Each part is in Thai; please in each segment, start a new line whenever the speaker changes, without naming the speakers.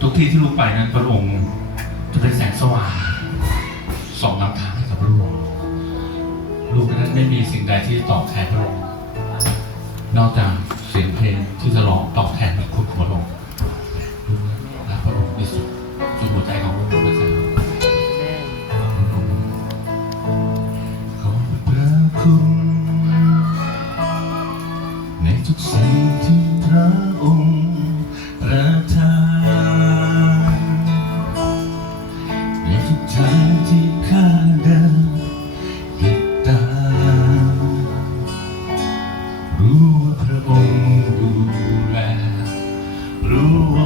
ทุกที่ที่ลูกไปนั้นพระองค์จะเป็นแสงสว่างส่องนำทางให้กับลูกลูกนั้นไม่มีสิ่งใดที่ตอบแทนพระองค์นอกจากเสียงเพลงที่จะร้องตอบแทนคุณของพระองค์ลูกรักพระองค์ที่สุดสุดหัวใจของลูกเลยครับขอบพระคุณในทุกสิ่งที่พระองค์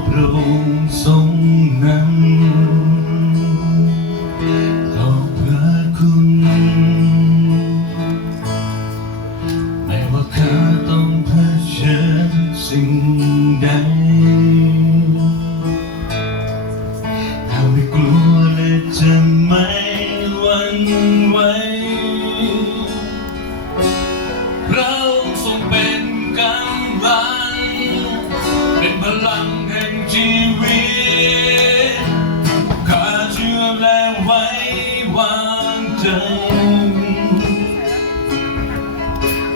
พระองค์ทรงนำขอบพระคุณ ไม่ว่าข้าต้องเผชิญสิ่งใดข้าไม่กลัวและจะไม่หวั่นไหว วางใจ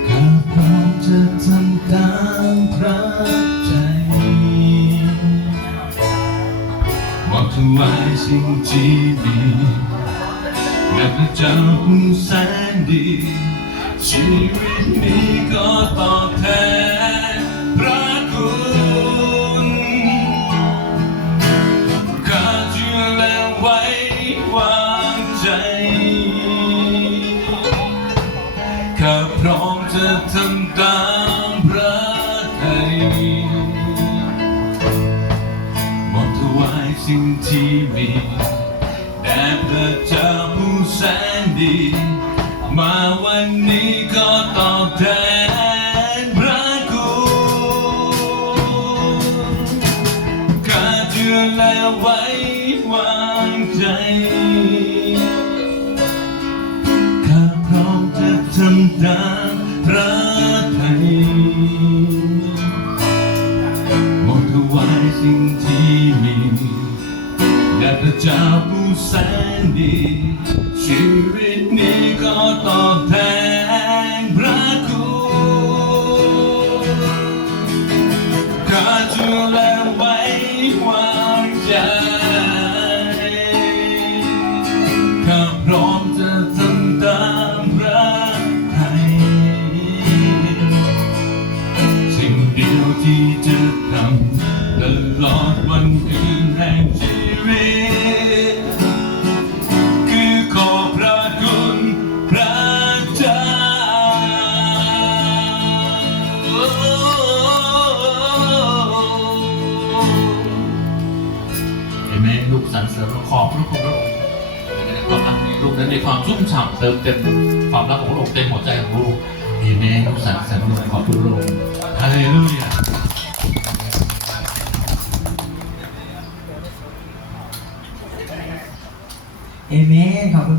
ข้าพร้อมจะทำตามพระใจมอบถวายสิ่งที่ดีและพระเจ้าผู้แสนดีชีวิตนี้ก็ ข้าพร้อมจะทำตามพระทัยมอบถวายสิ่งที่มีแด่พระเจ้าผู้แสนดี มาวันนี้ก็ตอบแทนพระคุณข้าเชื่อและไว้วางใจข้าพร้อมจะทำตา สิ่งที่มีแด่พระเจ้าผู้แสนดี ชีวิตนี้ก็ตอบแทนพระคุณข้าจะเล คืนแห่งชีวิต คือขอบพระคุณพระเจ้าเห็นไหมลูกสรรเสริญขอบพระคุณพระองค์ความรักนี้ลูกนั้นมีความชุ่มฉ่ำเติมเต็มความรักของพระองค์เต็มหัวใจของลูกเอเมนลูกสรรเสริญพระองค์ขอบคุณพระองค์ฮาเลลูยา
เอเมนขอบคุณ